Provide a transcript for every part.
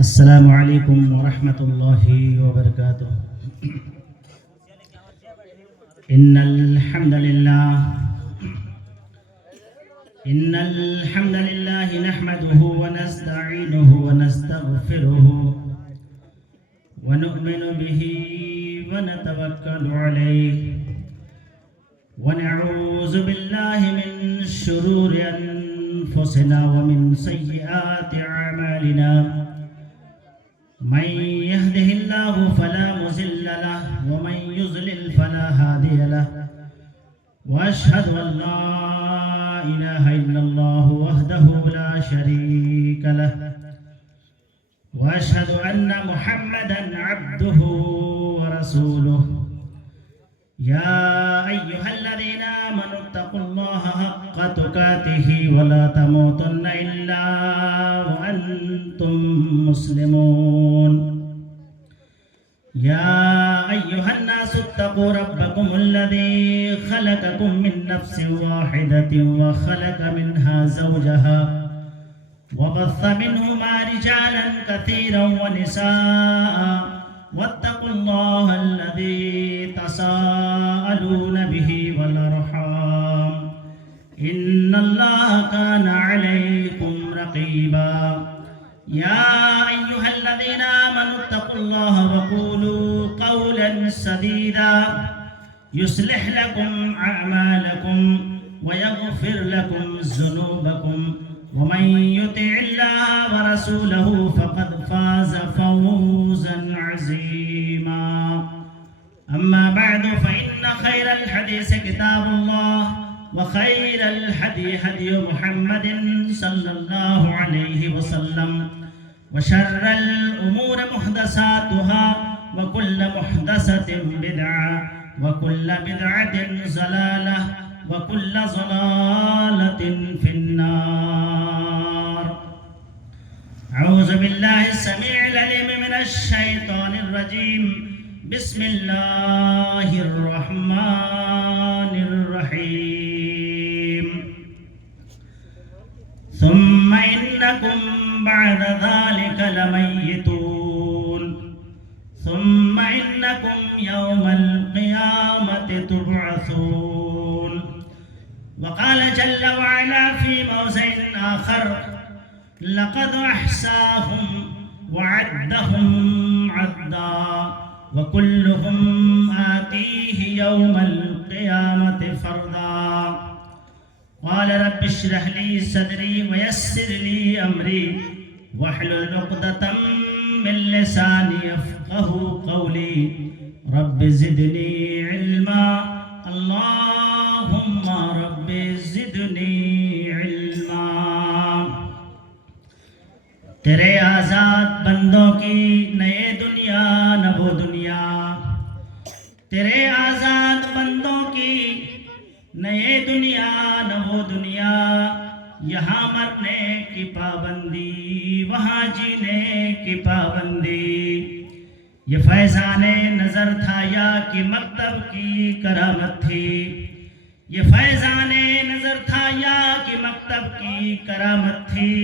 السلام علیکم ورحمۃ اللہ وبرکاتہ۔ ان الحمد للہ نحمده ونستعینه ونستغفره ونؤمن به ونتوکل علیہ ونعوذ باللہ من شرور انفسنا ومن سیئات اعمالنا، من يهده الله فلا مضل له ومن يضلل فلا هادي له، واشهد ان لا اله الا الله وحده لا شريك له، واشهد ان محمدا عبده ورسوله۔ يا ايها الذين امنوا اتقوا الله حق تقاته ولا تموتن الا وانتم مسلمون۔ يا ايها الناس اتقوا ربكم الذي خلقكم من نفس واحدة وخلق منها زوجها وبث منهما رجالا كثيرا ونساء، واتقوا الله الذي تساءلون به والأرحام إن الله كان عليكم رقيبا۔ يا أيها الذين آمنوا اتقوا الله وقولوا قولا سديدا يصلح لكم أعمالكم ويغفر لكم ذنوبكم، ومن يطع الله ورسوله فقد فاز فوزا عظيما۔ أما بعد فإن خير الحديث كتاب الله، وخير الهدي هدي محمد صلى الله عليه وسلم، وشر الأمور محدثاتها، وكل محدثة بدعة، وكل بدعة ضلالة، وكل ضلالة في النار۔ أعوذ بالله السميع العليم من الشيطان الرجيم، بسم الله الرحمن الرحيم۔ ثم إنكم بعد ذلك لميتون، ثم إنكم يوم القيامة تبعثون۔ وقال جل وعلا في موضع آخر، لقد أحصاهم وعدهم عدا، وكلهم آتيه يوم القيامة فردا۔ قال رب اشرح لي صدري ويسر لي أمري واحلل عقدة من لساني يفقهوا قولي، رب زدني علما، اللهم رب زدني علما۔ تیرے آزاد بندوں کی نئے دنیا نہ وہ دنیا، تیرے آزاد بندوں کی نئے دنیا نہ وہ دنیا، یہاں مرنے کی پابندی وہاں جینے کی پابندی۔ یہ فیضان نظر تھا یا کہ مکتب کی کرامت تھی، یہ فیضان نظر تھا یا کہ مکتب کی کرامت تھی۔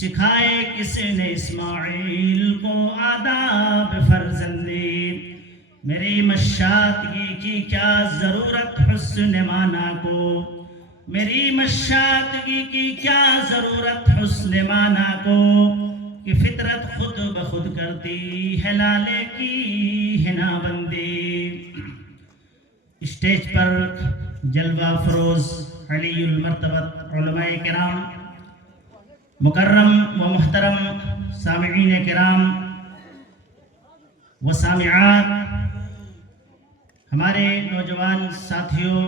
سکھائے کس نے اسماعیل کو آداب فرزندی، میری مشاطگی کی کیا ضرورت حسن مانا کو، میری مشاطگی کی کیا ضرورت حسن مانا کو، کہ فطرت خود بخود کرتی ہے لالے کی حنا بندی۔ اسٹیج پر جلوہ فروز علی المرتبت علماء کرام، مکرم و محترم سامعین کرام و سامعات، ہمارے نوجوان ساتھیوں،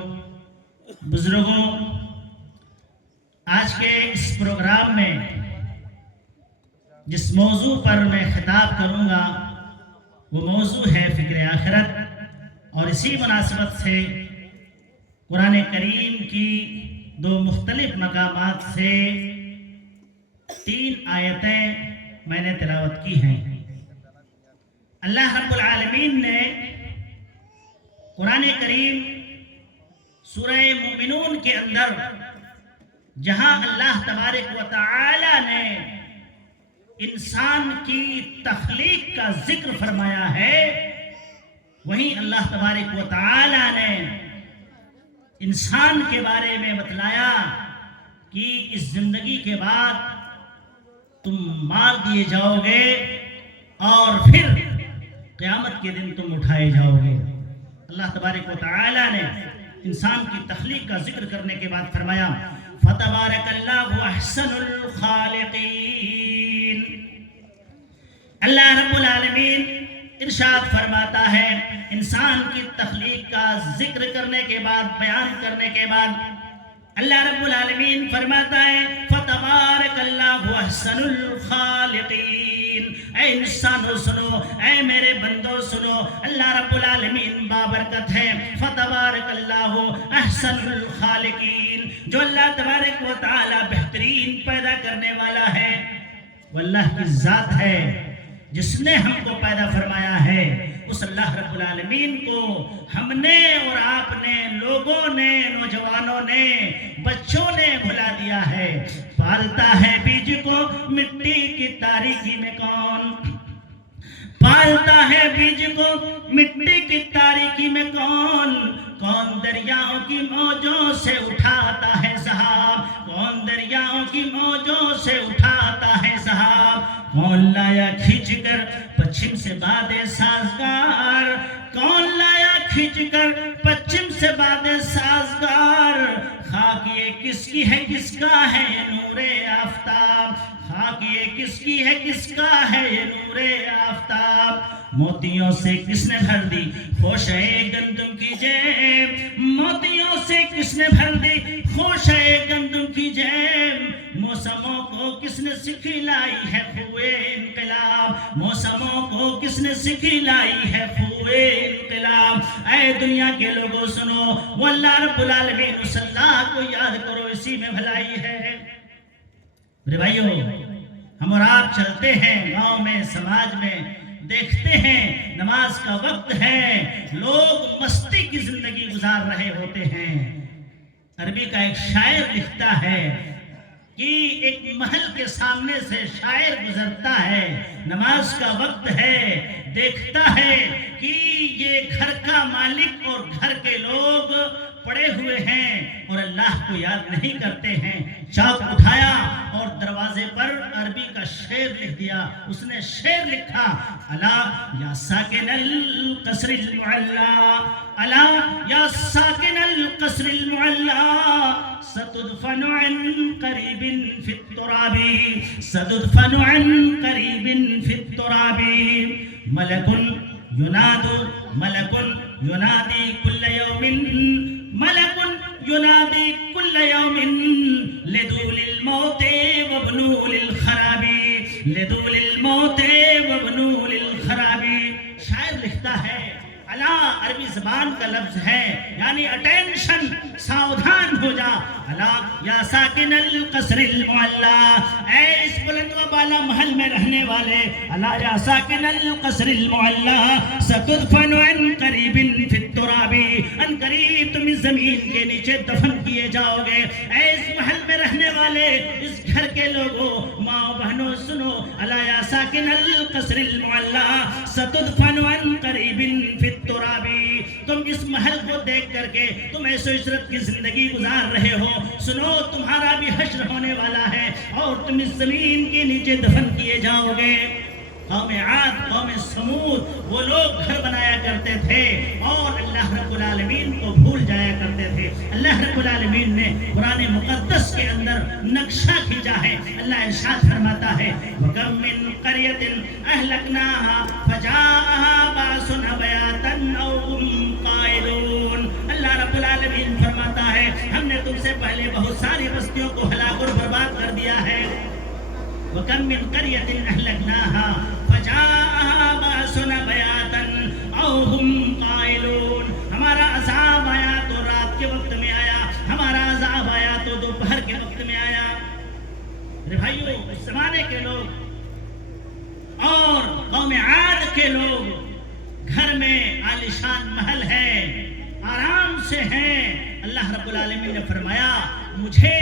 بزرگوں، آج کے اس پروگرام میں جس موضوع پر میں خطاب کروں گا وہ موضوع ہے فکر آخرت، اور اسی مناسبت سے قرآن کریم کی دو مختلف مقامات سے 3 آیتیں میں نے تلاوت کی ہیں۔ اللہ رب العالمین نے قرآن کریم سورہ مومنون کے اندر جہاں اللہ تبارک و تعالی نے انسان کی تخلیق کا ذکر فرمایا ہے، وہیں اللہ تبارک و تعالی نے انسان کے بارے میں بتلایا کہ اس زندگی کے بعد تم مار دیے جاؤ گے اور پھر قیامت کے دن تم اٹھائے جاؤ گے۔ اللہ تبارک و تعالی نے انسان کی تخلیق کا ذکر کرنے کے بعد فرمایا فَتَبَارَكَ اللَّهُ أَحْسَنُ الْخَالِقِينَ۔ اللہ رب العالمین ارشاد فرماتا ہے انسان کی تخلیق کا ذکر کرنے کے بعد، بیان کرنے کے بعد اللہ رب العالمین فرماتا ہے فَتَبَارَكَ اللَّهُ أَحْسَنُ الْخَالِقِينَ۔ اے انسانو سنو، اے میرے بندو سنو، اللہ رب العالمین بابرکت ہے۔ فَتَبَارَكَ اللَّهُ أَحْسَنُ الْخَالِقِينَ، جو اللہ تبارک و تعالی بہترین پیدا کرنے والا ہے وہ اللہ کی ذات ہے، جس نے ہم کو پیدا فرمایا ہے۔ اس اللہ رب العالمین کو ہم نے اور آپ نے، لوگوں نے، نوجوانوں نے، بچوں نے بھلا دیا ہے۔ پالتا ہے بیج کو مٹی کی تاریکی میں کون، پالتا ہے بیج کو مٹی کی تاریکی میں کون، کون دریاؤں کی موجوں سے اٹھاتا ہے سحاب، کون دریاؤں کی موجوں سے اٹھاتا ہے سحاب، کون لایا کھینچ کر پچھم سے باد سازگار، کون لایا کھینچ کر پچھم سے باد سازگار، خاک یہ کس کی ہے کس کا ہے یہ نور آفتاب، خاک یہ کس کی ہے کس کا ہے یہ نور آفتاب، موتیوں سے کس نے بھر دی خوشے گندم کی جیب، موتیوں سے کس نے بھر دی خوشے گندم کی جیب، موسموں کو کس نے سکھلائی ہے خوئے انقلاب، موسموں کو کس نے سکھلائی ہے خوئے انقلاب۔ اے دنیا کے لوگوں سنو، وہ اللہ رب العالمین اس اللہ کو یاد کرو، اسی میں بھلائی ہے۔ میرے بھائیو، ہم اور آپ چلتے ہیں گاؤں میں، سماج میں، دیکھتے ہیں نماز کا وقت ہے، لوگ مستی کی زندگی گزار رہے ہوتے ہیں۔ عربی کا ایک شاعر لکھتا ہے کہ ایک محل کے سامنے سے شاعر گزرتا ہے، نماز کا وقت ہے، دیکھتا ہے کہ یہ گھر کا مالک اور گھر کے لوگ پڑے ہوئے ہیں اور اللہ کو یاد نہیں کرتے ہیں۔ چاک اٹھایا اور دروازے پر عربی کا شعر لکھ دیا۔ اس نے شعر لکھا الا یا ساکن القصر المعلا، الا یا ساکن القصر المعلا، ستدفن عن قریب فی التراب، ستدفن عن قریب فی التراب، ملک ینادی کل یوم، ملک ینادی کل یوم لدول الموت وابنول الخراب، لدول الموت وابنول الخراب۔ شاعر لکھتا ہے الا عربی زبان کا لفظ ہے، یعنی اٹینشن، ساودھان ہو جا، الا یا ساکن القصر المعلا، اے اس بلند و بالا محل میں رہنے والے، الا یا ساکن القصر المعلا، ستدفن عن قریب فی التراب، ان قریب تم اس زمین کے نیچے دفن کیے جاؤ گے۔ اے اس محل میں رہنے والے، اس گھر کے لوگوں، ماں بہنوں سنو، الا یا ساکن القصر المعلا، ستدفن عن قریب فی التراب، تم اس محل کو دیکھ کر کے تم ایسو عشرت کی زندگی گزار رہے ہو، سنو تمہارا بھی حشر ہونے والا ہے اور تم اس زمین کے نیچے دفن کیے جاؤ گے۔ قوم عاد، قوم سمود، وہ لوگ گھر بنایا کرتے تھے اور اللہ رب العالمین کو بھول جایا کرتے تھے۔ اللہ رب العالمین نے قرآن مقدس کے اندر نقشہ کھینچا ہے۔ اللہ ارشاد فرماتا ہے وَكَمْ مِنْ قَرْيَةٍ أَهْلَكْنَاهَا فَجَاءَهَا بَأْسُنَا بَيَاتًا أَوْ هُمْ قَائِلُونَ۔ اللہ رب العالمین فرماتا ہے ہم نے تم سے پہلے بہت ساری بستیوں کو ہلاک اور برباد کر دیا ہے۔ وَكَمْ مِنْ قَرْيَةٍ أَهْلَكْنَاهَا فَجَاءَهَا بَأْسُنَا بَيَاتًا أَوْ هُمْ قَائِلُونَ، ہمارا عذاب آیا تو رات کے وقت میں آیا، ہمارا عذاب آیا تو دوپہر کے وقت میں آیا۔ میرے بھائیو، اس زمانے کے لوگ اور قوم عاد کے لوگ گھر میں عالیشان محل ہے، آرام سے ہیں۔ اللہ رب العالمین نے فرمایا مجھے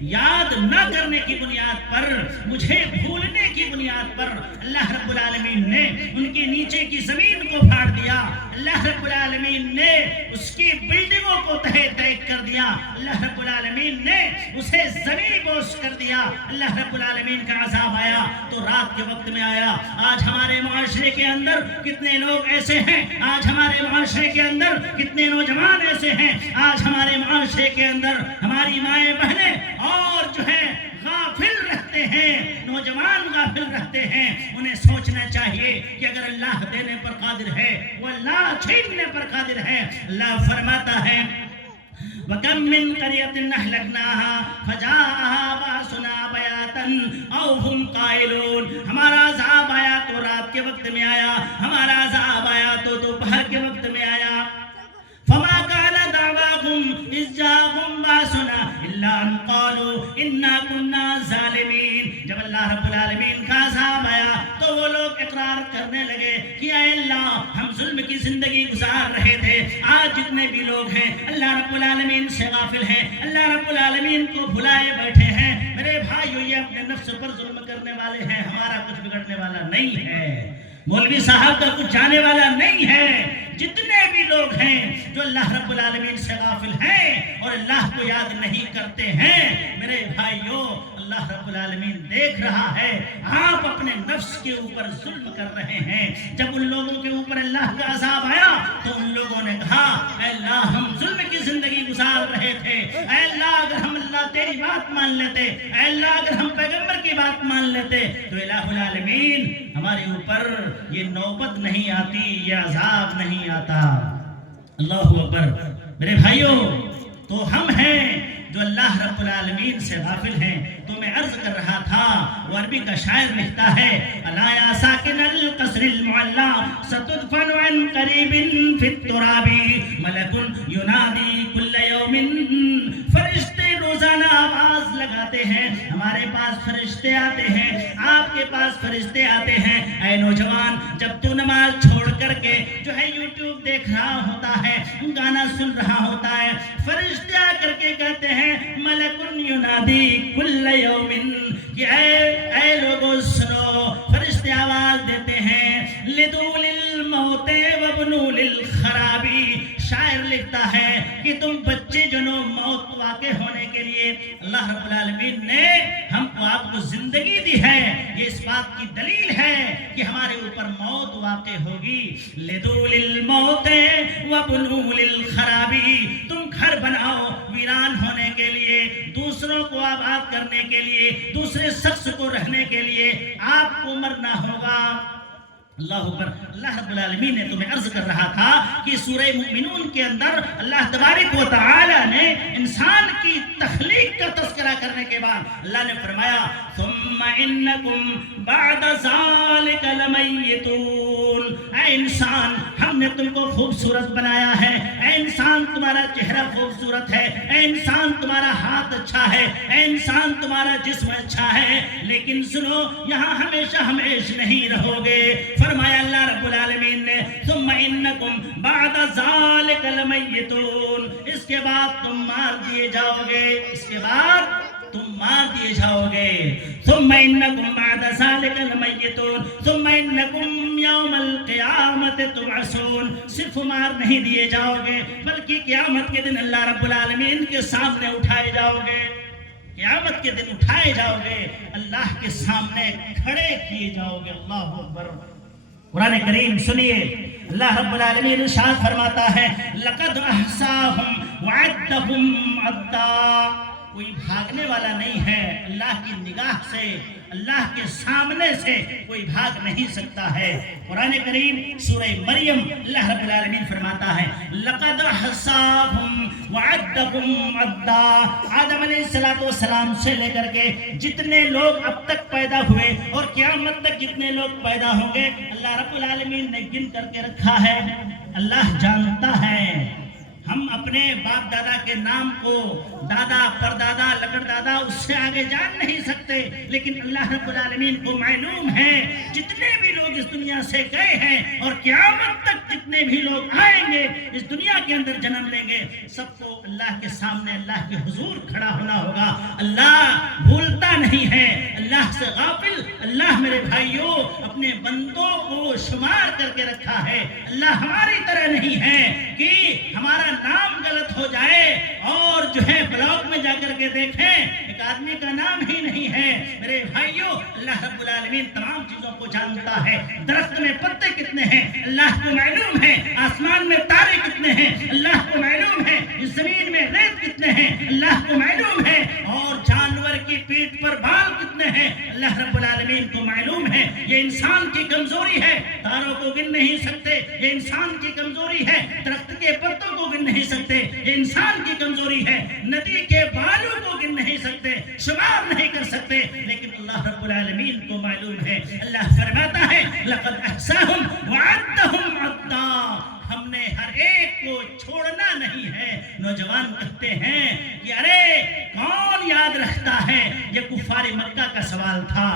یاد نہ کرنے کی بنیاد پر، مجھے بھولنے کی بنیاد پر اللہ رب العالمین نے ان کے نیچے کی زمین کو پھاڑ دیا، اللہ رب العالمین نے اس کی بلڈنگوں کو تہہ تہہ کر دیا، اللہ رب العالمین نے اسے زمین بوس کر دیا، اللہ رب العالمین کا عذاب آیا تو رات کے وقت میں آیا۔ آج ہمارے معاشرے کے اندر کتنے لوگ ایسے ہیں، آج ہمارے معاشرے کے اندر کتنے نوجوان ایسے ہیں، آج ہمارے معاشرے کے اندر ہماری مائیں بہنیں اور جو ہے غافل رہتے ہیں، نوجوان غافل رہتے ہیں۔ انہیں سوچنا چاہیے کہ اگر اللہ دینے پر قادر ہے وہ اللہ چھیننے پر قادر ہے۔ اللہ فرماتا ہے وَكَم مِّن قَرْيَةٍ أَهْلَكْنَاهَا فَجَاءَهَا بَأْسُنَا بَيَاتًا أَوْ هُمْ قَائِلُونَ۔ ہمارا عذاب آیا تو رات کے وقت میں آیا، ہمارا عذاب آیا تو دوپہر کے وقت میں آیا۔ فَمَا كَانَ دَعْوَاهُمْ إِذْ جَاءَهُمْ بَأْسُنَا إِلَّا أَن قَالُوا إِنَّا كُنَّا ظَالِمِينَ۔ جب اللہ رب العالمین کا عذاب آیا تو وہ لوگ اقرار کرنے لگے کہ اے اللہ ہم ظلم کی زندگی گزار رہے تھے۔ آج جتنے بھی لوگ ہیں اللہ رب العالمین سے غافل ہیں، اللہ رب العالمین کو بھلائے بیٹھے ہیں۔ میرے بھائیو، یہ اپنے نفس پر ظلم کرنے والے ہیں، ہمارا کچھ بگڑنے والا نہیں ہے، مولوی صاحب کا کچھ جانے والا نہیں ہے۔ جتنے بھی لوگ ہیں جو اللہ رب العالمین سے غافل ہیں اور اللہ کو یاد نہیں کرتے ہیں، میرے بھائیو اللہ رب العالمین دیکھ رہا ہے آپ اپنے نفس کے اوپر ظلم کر رہے ہیں۔ جب ان لوگوں کے اوپر اللہ کا عذاب آیا تو ان لوگوں نے کہا اے اللہ ہم ظلم کی زندگی گزار رہے تھے، اے اللہ اگر ہم اللہ تیری بات مان لیتے، اے اللہ اگر ہم پیغمبر کی بات مان لیتے تو الہ العالمین ہمارے اوپر یہ نوبت نہیں آتی، یہ عذاب نہیں آتا۔ اللہ اکبر۔ میرے بھائیو، تو ہم ہیں جو اللہ رب العالمین سے غافل ہیں۔ تو میں عرض کر رہا تھا، وہ عربی کا شاعر لکھتا ہے الا یا ساکن القصر المعلا ستدفن عن قریب فی التراب ملک ینادی کل یوم۔ فرشتے روزانہ آواز لگاتے ہیں، ہمارے پاس فرشتے آتے ہیں، آپ کے پاس فرشتے آتے ہیں۔ اے نوجوان، جب تو نماز چھوڑ کر کے جو ہے یوٹیوب دیکھ رہا ہوتا ہے، گانا سن رہا ہوتا ہے، فرشتے آ کر کے کہتے ہیں ملک ینادی کل یوم کہ اے لوگوں سنو، فرشتے آواز دیتے ہیں لدول الموت وابنو للخراب۔ شاعر لکھتا ہے کہ تم بچے جنو موت واقع ہونے کے لیے اللہ رب العالمین نے ہم کو آپ کو زندگی دی ہے، یہ اس بات کی دلیل ہے کہ ہمارے اوپر موت واقع ہوگی۔ لدول الموت وابنو للخراب، تم گھر بناؤ ویران ہونے کے لیے، دوسروں کو آباد کرنے کے لیے، دوسرے شخص کو رہنے کے لیے آپ کو مرنا ہوگا۔ اللہ اکبر۔ اللہ رب العالمین نے تمہیں عرض کر رہا تھا کہ سورہ مومنون کے اندر اللہ تبارک و تعالی نے انسان کی تخلیق کا تذکرہ کرنے کے بعد اللہ نے فرمایا ثم انکم بعد ذالک لمیتون۔ اے انسان، ہم نے تم کو خوبصورت بنایا ہے، اے انسان تمہارا چہرہ خوبصورت ہے، اے انسان تمہارا ہاتھ اچھا ہے، اے انسان تمہارا جسم اچھا ہے، لیکن سنو یہاں ہمیشہ ہمیش نہیں رہو گے۔ فرمایا اللہ رب العالمین نے ثم انکم بعد ذالک لمیتون، اس کے بعد تم مار دیے جاؤ گے، اس کے بعد تم مار دیے جاؤ گے۔ ثم انکم بعد ذالک لمیتون ثم انکم یوم القیامت تبعثون۔ صرف مار نہیں دیے جاؤ گے بلکہ قیامت کے دن اللہ رب العالمین کے سامنے اٹھائے جاؤ گے، قیامت کے دن اٹھائے جاؤ گے، اللہ کے سامنے کھڑے کیے جاؤ گے۔ اللہ اکبر۔ قرآن کریم سنیے، اللہ رب العالمین ارشاد فرماتا ہے لقد احصاهم وعدهم عدا۔ کوئی بھاگنے والا نہیں ہے اللہ کی نگاہ سے، اللہ کے سامنے سے کوئی بھاگ نہیں سکتا ہے۔ قرآن کریم سورہ مریم اللہ رب العالمین فرماتا ہے لقد احصاهم وعدهم عدا۔ آدم علیہ السلام سے لے کر کے جتنے لوگ اب تک پیدا ہوئے اور قیامت تک جتنے لوگ پیدا ہوں گے اللہ رب العالمین نے گن کر کے رکھا ہے۔ اللہ جانتا ہے، ہم اپنے باپ دادا کے نام کو دادا پردادا لکڑ دادا اس سے آگے جان نہیں سکتے، لیکن اللہ رب العالمین کو معلوم ہے جتنے بھی لوگ اس دنیا سے گئے ہیں اور قیامت تک جتنے بھی لوگ آئیں گے اس دنیا کے اندر جنم لیں گے، سب کو اللہ کے سامنے اللہ کے حضور کھڑا ہونا ہوگا۔ اللہ بھولتا نہیں ہے، اللہ سے غافل اللہ میرے بھائیوں اپنے بندوں کو شمار کر کے رکھا ہے۔ اللہ ہماری طرح نہیں ہے کہ ہمارا نام غلط ہو جائے اور جو ہے بلاک میں جا کر کے دیکھیں ایک آدمی کا نام ہی نہیں ہے۔ میرے بھائیوں اللہ رب العالمین تمام چیزوں کو جانتا ہے۔ درخت میں پتے کتنے ہیں اللہ کو معلوم ہے، آسمان میں تارے کتنے ہیں اللہ کو معلوم ہے، اس زمین میں ریت کتنے ہیں اللہ کو معلوم ہے، اور جانور کی پیٹھ پر بال کتنے ہیں اللہ رب العالمین کو معلوم ہے۔ یہ انسان کی کمزوری ہے، تاروں کو گن نہیں سکتے، یہ انسان کی کمزوری ہے، درخت کے پتوں کو گن نہیں سکتے، یہ انسان کی کمزوری ہے، ندی کے بالوں کو گن نہیں سکتے، شمار نہیں کر سکتے، لیکن اللہ رب العالمین کو معلوم ہے۔ اللہ فرماتا ہے لَقَدْ أَحْصَاهُمْ وَعَدَّهُمْ عَدًّا، ہم نے ہر ایک کو چھوڑنا نہیں ہے۔ نوجوان کہتے ہیں کہ ارے کون یاد رکھتا ہے، یہ کفار مکہ کا سوال تھا۔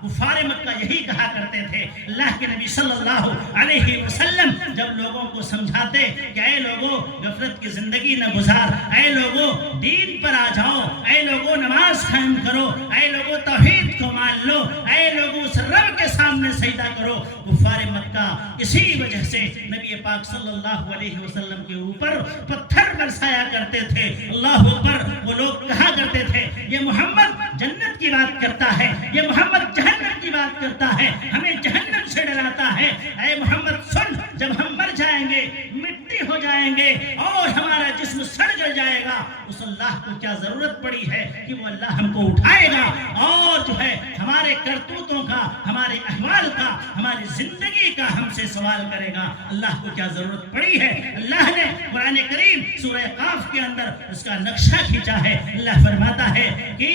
کفار مکہ یہی کہا کرتے تھے، اللہ کے نبی صلی اللہ علیہ وسلم جب لوگوں کو سمجھاتے کہ اے لوگوں غفلت کی زندگی نہ گزار، اے لوگوں دین پر آ جاؤ، اے لوگوں نماز قائم کرو، اے لوگوں توحید کو مان لو، اے لوگوں اس رب کے سامنے سجدہ کرو، کفار مکہ اسی وجہ سے نبی پاک صلی اللہ علیہ وسلم کے اوپر پتھر برسایا کرتے تھے۔ اللہ اکبر، وہ لوگ کہا کرتے تھے یہ محمد جنت کی بات کرتا ہے، یہ محمد جہنم کی بات کرتا ہے، ہمیں جہنم سے ڈراتا ہے۔ اے محمد سن، جب ہم مر جائیں گے مٹی ہو جائیں گے اور ہمارا جسم سڑ جل جائے گا، اس اللہ کو کیا ضرورت پڑی ہے کہ وہ اللہ ہم کو اٹھائے گا اور جو ہے ہمارے کرتوتوں کا، ہمارے احوال کا، ہماری زندگی کا ہم سے سوال کرے گا۔ اللہ کو کیا ضرورت پڑی ہے؟ اللہ نے قرآن کریم سورہ قاف کے اندر اس کا نقشہ کھینچا ہے۔ اللہ فرماتا ہے کہ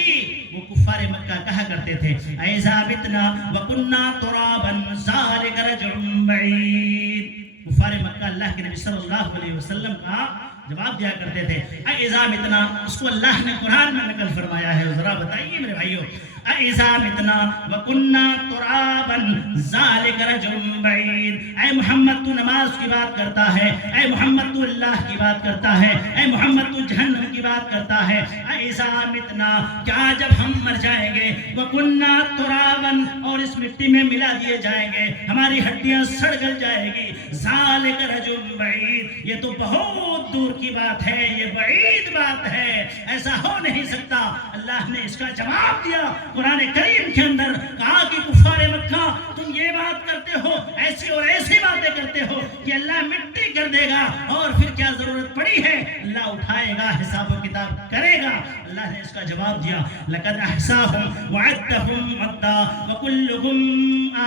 وہ کفار مکہ کہا کرتے تھے اَإِذَا مِتْنَا وَكُنَّا تُرَابًا ذَلِكَ رَجْعٌ بَعِيدٌ۔ کفار مکہ اللہ کے نبی صلی اللہ علیہ وسلم کا جواب دیا کرتے تھے اَإِذَا مِتْنَا، اس کو اللہ نے قرآن میں نقل فرمایا ہے۔ ذرا بتائیے میرے بھائیوں، اَإِذَا مِتْنَا وَكُنَّا تُرَابًا ذَلِكَ رَجْعٌ بَعِيدٌ۔ اے محمد تو نماز کی بات کرتا ہے، اے محمد تو اللہ کی بات کرتا ہے، اے محمد تو جہنم کی بات کرتا ہے۔ اَإِذَا مِتْنَا، کیا جب ہم مر جائیں گے، وَكُنَّا تُرَابًا، اور اس مٹی میں ملا دیے جائیں گے، ہماری ہڈیاں سڑ گل جائے گی، ذَلِكَ رَجْعٌ بَعِيدٌ، یہ تو بہت دور کی بات ہے، یہ بعید بات ہے، ایسا ہو نہیں سکتا۔ اللہ نے اس کا جواب دیا قرآن کریم کے اندر، کہا کہ کفار مکہ تم یہ بات کرتے ہو، ایسی اور ایسی باتیں کرتے ہو کہ اللہ مٹی کر دے گا اور پھر کیا ضرورت پڑی ہے، اللہ اٹھائے گا، حساب و کتاب کرے گا۔ اللہ نے اس کا جواب دیا لَقَدْ أَحْصَاهُمْ وَعَدَّهُمْ عَدًّا وَكُلُّهُمْ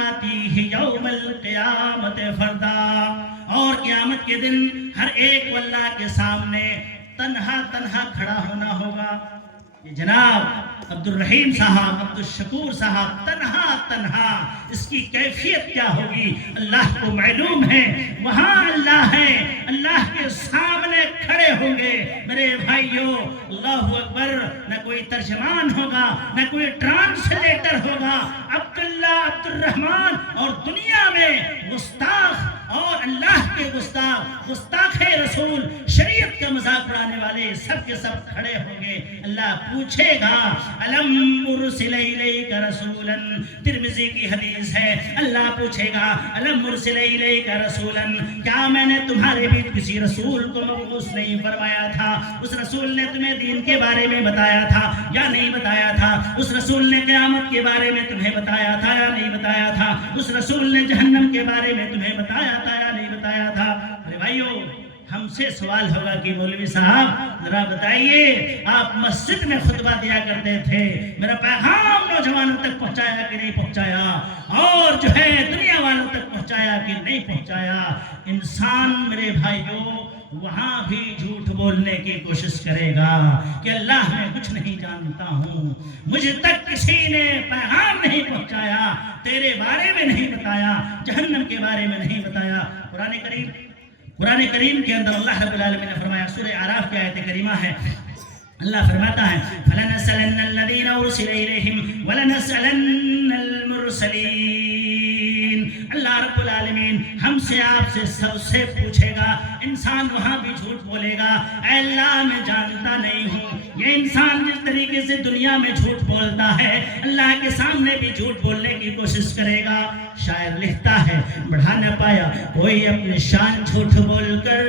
آتِيهِ يَوْمَ الْقِيَامَةِ فَرْدًا، اور قیامت کے دن ہر ایک کو اللہ کے سامنے تنہا تنہا کھڑا ہونا ہوگا۔ یہ جناب عبد الرحیم صاحب، عبد الشکور صاحب تنہا تنہا، اس کی کیفیت کیا ہوگی اللہ کو معلوم ہے۔ وہاں اللہ ہے، اللہ کے سامنے کھڑے ہوں گے میرے بھائیوں، اللہ اکبر، نہ کوئی ترجمان ہوگا، نہ کوئی ٹرانسلیٹر ہوگا، عبداللہ، عبد الرحمن، اور دنیا میں گستاخ اور اللہ کے گستاخ رسول، شریعت کا مذاق اڑانے والے سب کے سب کھڑے ہوں گے۔ اللہ پوچھے گا الم ارسل الیک رسولا، ترمذی کی حدیث ہے، اللہ پوچھے گا الم ارسل الیک رسولا، کیا میں نے تمہارے بیچ کسی رسول کو مبعوث نہیں فرمایا تھا؟ اس رسول نے تمہیں دین کے بارے میں بتایا تھا یا نہیں بتایا تھا؟ اس رسول نے قیامت کے بارے میں تمہیں بتایا تھا یا نہیں بتایا تھا؟ اس رسول نے جہنم کے بارے میں تمہیں بتایا تھا یا نہیں بتایا تھا؟ میرے بھائیوں، ہم سے سوال ہوگا کہ مولوی صاحب ذرا بتائیے، آپ مسجد میں خطبہ دیا کرتے تھے، میرا پیغام نوجوانوں تک پہنچایا کہ نہیں پہنچایا، اور جو ہے دنیا والوں تک پہنچایا کہ نہیں پہنچایا؟ انسان میرے بھائیوں وہاں بھی جھوٹ بولنے کی کوشش کرے گا کہ اللہ میں کچھ نہیں جانتا ہوں، مجھے تک کسی نے پیغام نہیں پہنچایا، تیرے بارے میں نہیں بتایا، جہنم کے بارے میں نہیں بتایا۔ قرآن کریم کے اندر اللہ رب العالمین نے فرمایا، سورہ اعراف کی آیت کریمہ ہے، اللہ فرماتا ہے فَلَنَسْأَلَنَّ الَّذِينَ أُرْسِلَ إِلَيْهِمْ وَلَنَسْأَلَنَّ الْمُرْسَلِينَ۔ اللہ رب العالمین ہم سے آپ سے سب سے پوچھے گا. انسان وہاں بھی جھوٹ بولے گا, اے اللہ میں جانتا نہیں ہوں. یہ انسان جس طریقے سے دنیا میں جھوٹ بولتا ہے اللہ کے سامنے بھی جھوٹ بولنے کی کوشش کرے گا. شاعر لکھتا ہے بڑھا نہ پایا کوئی اپنے شان جھوٹ بول کر,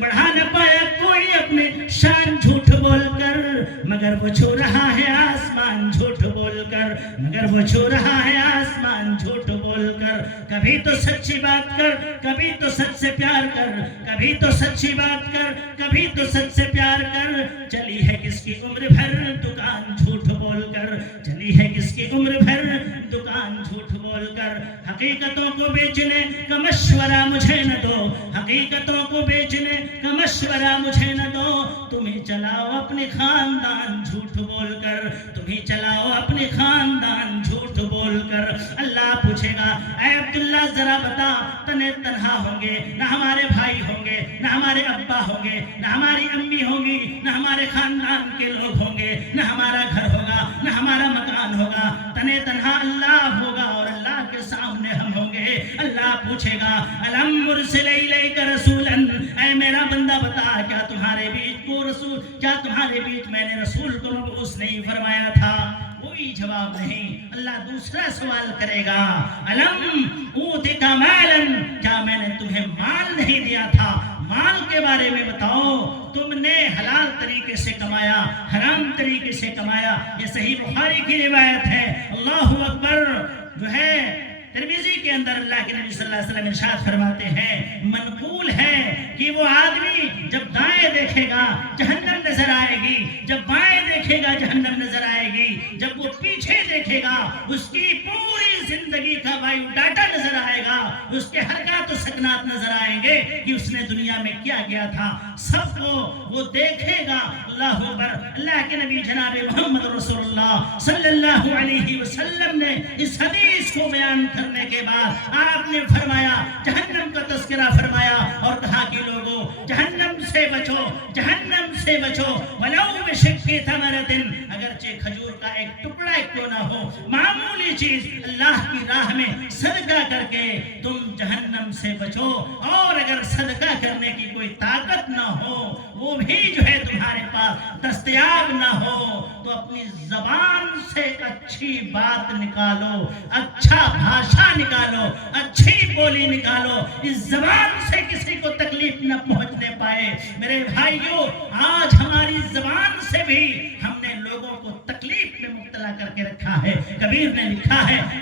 بڑھا نہ پایا کوئی اپنے شان جھوٹ بول کر, مگر وہ چھو رہا ہے آسمان جھوٹ بول کر, مگر وہ چھو رہا ہے آسمان جھوٹ بول کر. کبھی تو سچی بات کر, کبھی تو سچ سے پیار کر, کبھی تو سچی بات کر, کبھی تو سچ سے پیار کر. چلی ہے کس کی عمر بھر دکان جھوٹ بول کر, چلی ہے کس کی عمر بھر دکان جھوٹ بول کر. حقیقتوں کو بیچنے کا مشورہ مجھے نہ دو, حقیقتوں کو بیچنے کا مشورہ مجھے نہ دو. تمہیں چلاؤ اپنے خاندان جھوٹ بول کر, تمہیں چلاؤ اپنے خاندان جھوٹ بول کر. اللہ پوچھے گا اے عبداللہ ذرا بتا, تنے تنہا ہوں گے, نہ ہمارے بھائی ہوں گے, نہ ہمارے ابا ہوں گے, نہ ہماری امی ہوں گی, نہ ہمارے خاندان کے لوگ ہوں گے, نہ ہمارا گھر ہوگا, نہ ہمارا مکان ہوگا, تنے تنہا اللہ ہوگا اور اللہ کے سامنے ہم ہوں گے. اللہ پوچھے گا الم ارسل الیک رسولا, اے میرا بندہ بتا کیا تمہارے بیچ کو رسول, کیا تمہارے بیچ میں نے رسول کو مبعوث نہیں فرمایا تھا؟ کوئی جواب نہیں. اللہ دوسرا سوال کرے گا الم اوتک مالا, کیا میں نے تمہیں مال نہیں دیا تھا؟ مال کے بارے میں بتاؤ, تم نے حلال طریقے سے کمایا, حرام طریقے سے کمایا؟ یہ صحیح بخاری کی روایت ہے. اللہ اکبر. جو ہے ترمذی کے اندر اللہ کے نبی صلی اللہ علیہ وسلم ارشاد فرماتے ہیں, منقول ہے کہ وہ آدمی جب دائیں دیکھے گا جہنم نظر آئے گی, جب بائیں دیکھے گا جہنم نظر آئے گی, جب وہ پیچھے دیکھے گا اس کی پوری زندگی کا بایو ڈاٹا نظر آئے گا, اس کے حرکات و سکنات نظر آئیں گے کہ اس نے دنیا میں کیا کیا تھا. سب کو وہ دیکھے گا. اللہ اکبر. اللہ کے نبی جناب محمد رسول اللہ صلی اللہ علیہ وسلم نے اس حدیث کو بیان کرنے کے بعد آپ نے فرمایا, جہنم کا تذکرہ فرمایا اور کہا کہ لوگوں جہنم سے بچو, جہنم سے بچو, ولو بشق تمرۃ, اگرچہ کھجور کا ایک ٹکڑا کیوں نہ ہو, معمولی چیز اللہ کی راہ میں صدقہ کر کے تم جہنم سے بچو. اور اگر صدقہ کرنے کی کوئی طاقت نہ ہو, وہ بھی جو ہے تمہارے پاس دستیاب نہ ہو, تو اپنی زبان سے اچھی بات نکالو, اچھا بھاشا نکالو, اچھی بولی نکالو, اس زبان سے کسی کو تکلیف نہ پہنچنے پائے. میرے بھائیوں, آج ہماری زبان سے بھی ہم نے لوگوں کو تکلیف میں مبتلا کر کے رکھا ہے. کبیر نے لکھا ہے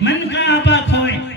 من کا آپا کھوئے,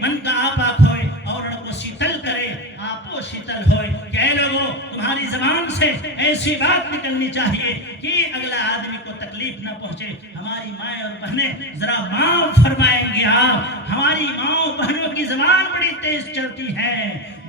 من کا آپا کھوئے, اور کو شیتل کرے آپو شیتل ہوئے. کہ اے لوگوں, تمہاری زبان سے ایسی بات نکلنی چاہیے کہ اگلا آدمی کو تکلیف نہ پہنچے. ہماری مائیں اور بہنیں ذرا معاف فرمائیں گے آپ, ہماری ماؤں بہنوں کی زبان بڑی تیز چلتی ہے,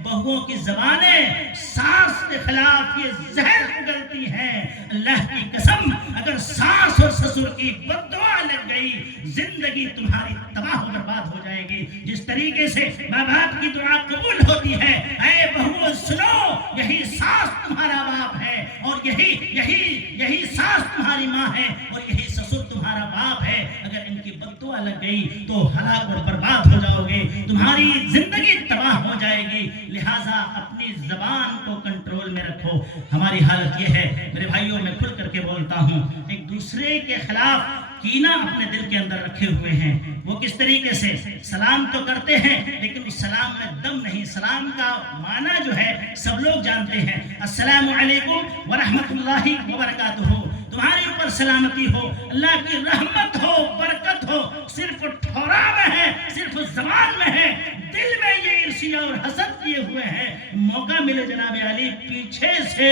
بہووں کی زبانیں ساس کے خلاف یہ زہر اگلتی ہیں. اللہ کی قسم, اگر ساس اور سسر کی بد دعا لگ گئی زندگی تمہاری تباہ و برباد ہو جائے گی. جس طریقے سے ماں باپ کی دعا قبول ہوتی ہے, اے بہوؤں سنو, یہی ساس تمہارا باپ ہے, اور یہی ساس تمہاری ماں ہے, اور یہی سسر تمہارا باپ ہے. اگر ان کی بد دعا لگ گئی تو ہلاک اور برباد ہو جاؤ گے, تمہاری زندگی تباہ ہو جائے گی. لہٰذا اپنی زبان کو کنٹرول میں رکھو. ہماری حالت یہ ہے میرے بھائیوں, میں کھل کر کے بولتا ہوں, ایک دوسرے کے خلاف کینہ اپنے دل کے اندر رکھے ہوئے ہیں. وہ کس طریقے سے سلام تو کرتے ہیں لیکن اس سلام میں دم نہیں. سلام کا معنی جو ہے سب لوگ جانتے ہیں, السلام علیکم ورحمۃ اللہ وبرکاتہ, تمہارے اوپر سلامتی ہو, اللہ کی رحمت ہو, برکت ہو. صرف ٹھورا میں ہے, صرف زبان میں ہے, دل میں یہ عرصیہ اور حسد کیے ہوئے ہیں. موقع ملے جناب علی پیچھے سے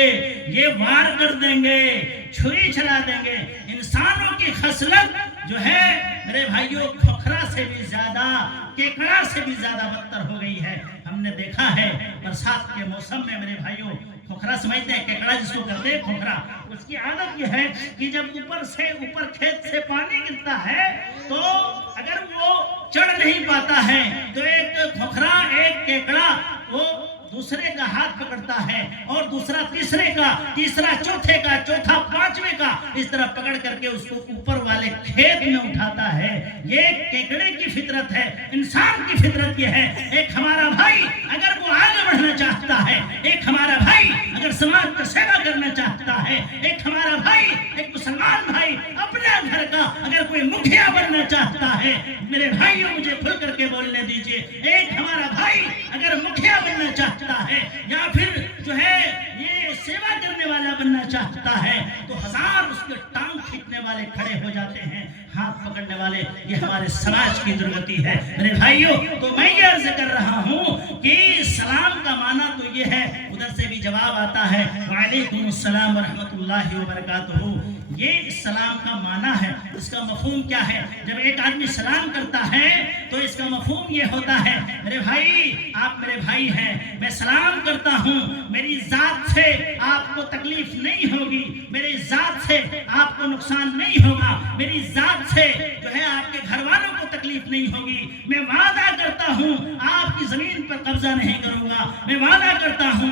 یہ وار کر دیں گے, چھری چلا دیں گے. انسانوں کی خصلت جو ہے میرے بھائیوں کھوکھرا سے بھی زیادہ, کیکڑا سے بھی زیادہ بدتر ہو گئی ہے. ہم نے دیکھا ہے برسات کے موسم میں میرے بھائیوں, کھوکھرا سمجھتے ہیں کیکڑا جس کو کہتے ہیں کھوکھرا, اس کی عادت یہ ہے کہ جب اوپر کھیت سے پانی گرتا ہے تو اگر وہ چڑھ نہیں پاتا ہے تو ایک کھوکھرا, ایک کیکڑا وہ دوسرے دوسرے کا ہاتھ پکڑتا ہے اور دوسرا تیسرے کا، تیسرا چوتھے کا، چوتھا پانچویں کا، اس طرح پکڑ کر کے اس کو اوپر والے کھیت میں اٹھاتا ہے۔ یہ کیکڑے کی فطرت ہے، انسان کی فطرت یہ ہے۔ ایک ہمارا بھائی اگر وہ آگے بڑھنا چاہتا ہے، ایک ہمارا بھائی اگر سماج کا سیوا کرنا چاہتا ہے، ایک ہمارا بھائی، ایک مسلمان بھائی اپنے گھر کا اگر کوئی مکھیا بننا چاہتا ہے، میرے بھائیوں مجھے کھل کر کے بولنے دیجئے، ایک ہمارا بھائی اگر مکھیا بننا چاہتا ہے یا پھر جو ہے یہ سیوا کرنے والا بننا چاہتا ہے تو ہزار اس کے ٹانگ کھینچنے والے کھڑے ہو جاتے ہیں، ہاتھ پکڑنے والے۔ یہ ہمارے سماج کی ضرورتی ہے میرے بھائیوں۔ تو میں یہ عرض کر رہا ہوں کہ سلام کا معنی تو یہ ہے، ادھر سے بھی جواب آتا ہے وعلیکم السلام ورحمۃ اللہ وبرکاتہ۔ یہ سلام کا معنی ہے، اس کا مفہوم کیا ہے؟ جب ایک آدمی سلام کرتا ہے تو اس کا مفہوم یہ ہوتا ہے میرے بھائی آپ میرے بھائی ہیں، میں سلام کرتا ہوں، میری ذات سے آپ کو تکلیف نہیں ہوگی، میری ذات سے آپ کو نقصان نہیں ہوگا، میری ذات سے جو ہے آپ کے گھر والوں کو تکلیف نہیں ہوگی، میں وعدہ کرتا ہوں آپ کی زمین پر قبضہ نہیں کروں گا، میں وعدہ کرتا ہوں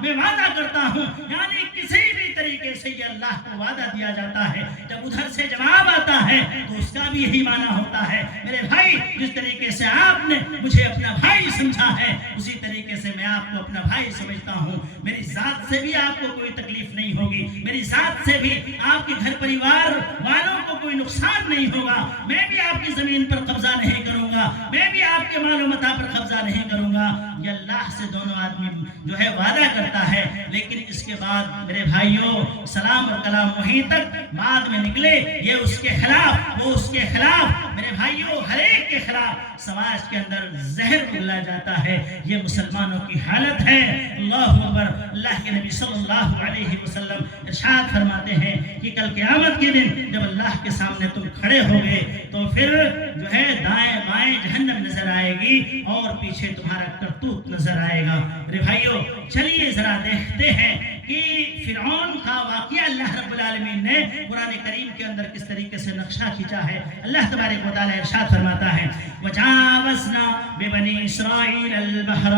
میں وعدہ کرتا ہوں۔ یعنی کسی بھی طریقے سے یہ اللہ کو وعدہ دیا جاتا ہے، جب ادھر سے جواب آتا ہے تو اس کا بھی یہی معنی ہوتا ہے میرے بھائی جس طریقے سے آپ نے مجھے اپنا بھائی سمجھا ہے اسی طریقے سے میں آپ کو اپنا بھائی سمجھتا ہوں، میری ذات سے بھی آپ کو کوئی تکلیف نہیں ہوگی، میری ذات سے بھی آپ کے گھر پریوار والوں کو کوئی نقصان نہیں ہوگا، میں بھی آپ کی زمین پر قبضہ نہیں کروں گا، میں بھی آپ کے مال و متاع پر قبضہ نہیں کروں گا۔ یہ اللہ سے دونوں آدمی جو ہے وعدہ کرتا ہے، لیکن اس کے بعد میرے بھائیوں سلام اور کلام وہیں تک، بعد میں نکلے یہ اس کے خلاف، وہ اس کے خلاف، میرے بھائیوں ہر ایک کے خلاف سماج کے اندر زہر ملا جاتا ہے۔ یہ مسلمانوں کی حالت ہے۔ اللہ اکبر۔ اللہ کے نبی صلی اللہ علیہ وسلم ارشاد فرماتے ہیں کہ کل قیامت کے دن جب اللہ کے سامنے تم کھڑے ہوگے تو پھر جو ہے دائیں بائیں جہنم نظر آئے گی اور پیچھے تمہارا کرتوت نظر آئے گا۔ میرے بھائیوں چلیے ذرا دیکھتے ہیں کہ فرعون کا واقعہ اللہ رب العالمین نے قرآن کریم کے اندر کس طریقے سے نقشہ کھینچا ہے۔ اللہ تبارک و تعالی ارشاد فرماتا ہے وَجَاوَزْنَا بِبَنِي إِسْرَائِيلَ الْبَحْرَ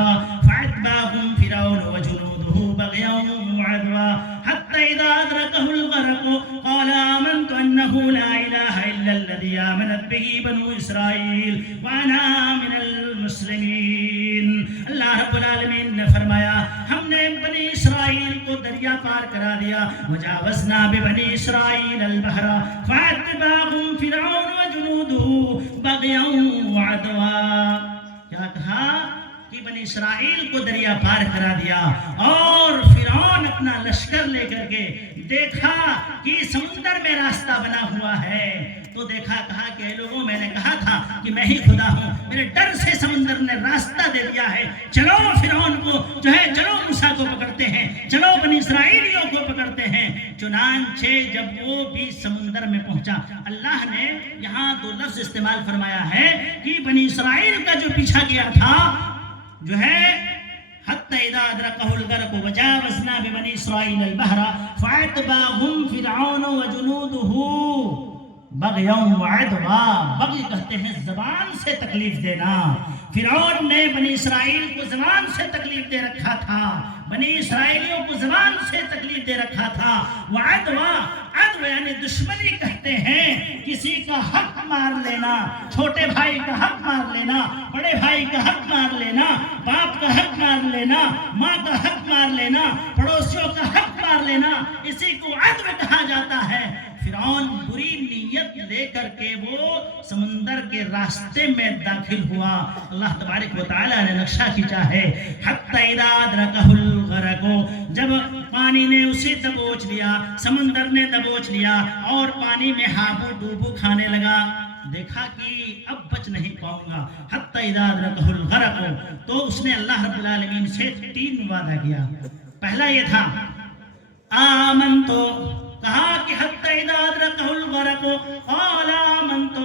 فَأَتْبَعَهُمْ فِرْعَوْنُ وَجُنُودُهُ بَغْيًا وَعَدْوًا حَتَّى إِذَا أَدْرَكَهُ الْغَرَقُ قَالَ آمَنْتُ أَنَّهُ لَا إِلَهَ إِلَّا الَّذِي آمَنَتْ بِهِ بَنُو إِسْرَائِيلَ وَأَنَا مِنَ الْمُسْلِمِينَ۔ اللہ رب العالمین نے فرمایا ہم نے بنی اسرائیل کو دریا پار کرا دیا۔ وجاوزنا ببنی اسرائیل البحر فاتبعهم فرعون وجنوده بغيا وعدوا۔ کیا کہا کہ بنی اسرائیل کو دریا پار کرا دیا اور فرعون اپنا لشکر لے کر کے دیکھا کہ سمندر میں راستہ بنا ہوا ہے تو دیکھا، کہا کہ اے لوگوں میں نے کہا تھا کہ میں ہی خدا ہوں، میرے ڈر سے سمندر نے راستہ دے دیا ہے، چلو فرعون کو جو ہے چلو موسیٰ کو پکڑتے ہیں، چلو بنی اسرائیلیوں کو پکڑتے ہیں۔ چنانچہ جب وہ بھی سمندر میں پہنچا، اللہ نے یہاں دو لفظ استعمال فرمایا ہے کہ بنی اسرائیل کا جو پیچھا کیا تھا جو ہے حتی اذا ادرکہ الغرق وجاوزنا ببنی اسرائیل البحر فاتبعهم فرعون وجنودہ بغیاً وعدوا۔ بغی کہتے ہیں زبان سے تکلیف دینا۔ فرعون نے بنی اسرائیل کو زبان سے تکلیف دے رکھا تھا، بنی اسرائیلیوں کو زبان سے تکلیف دے رکھا تھا۔ وعدوا، عدو یعنی دشمنی کہتے ہیں کسی کا حق مار لینا، چھوٹے بھائی کا حق مار لینا، بڑے بھائی کا حق مار لینا، باپ کا حق مار لینا، ماں کا حق مار لینا، پڑوسیوں کا حق مار لینا، اسی کو عدو کہا جاتا ہے۔ فرعون بری نیت لے کر کے وہ سمندر کے راستے میں داخل ہوا۔ اللہ تبارک و تعالی نے نقشہ کھینچا ہے حتی اذا ادرکہ الغرق، جب پانی نے اسے دبوچ لیا، سمندر نے دبوچ لیا اور پانی میں ہابو ڈوبو کھانے لگا، دیکھا کہ اب بچ نہیں پاؤں گا۔ حتی اذا ادرکہ الغرق، تو اس نے اللہ رب العالمین سے 3 وعدہ کیا۔ پہلا یہ تھا آمنتو، کہا کہ حتی اذا ادرکہ الغرق قال آمنت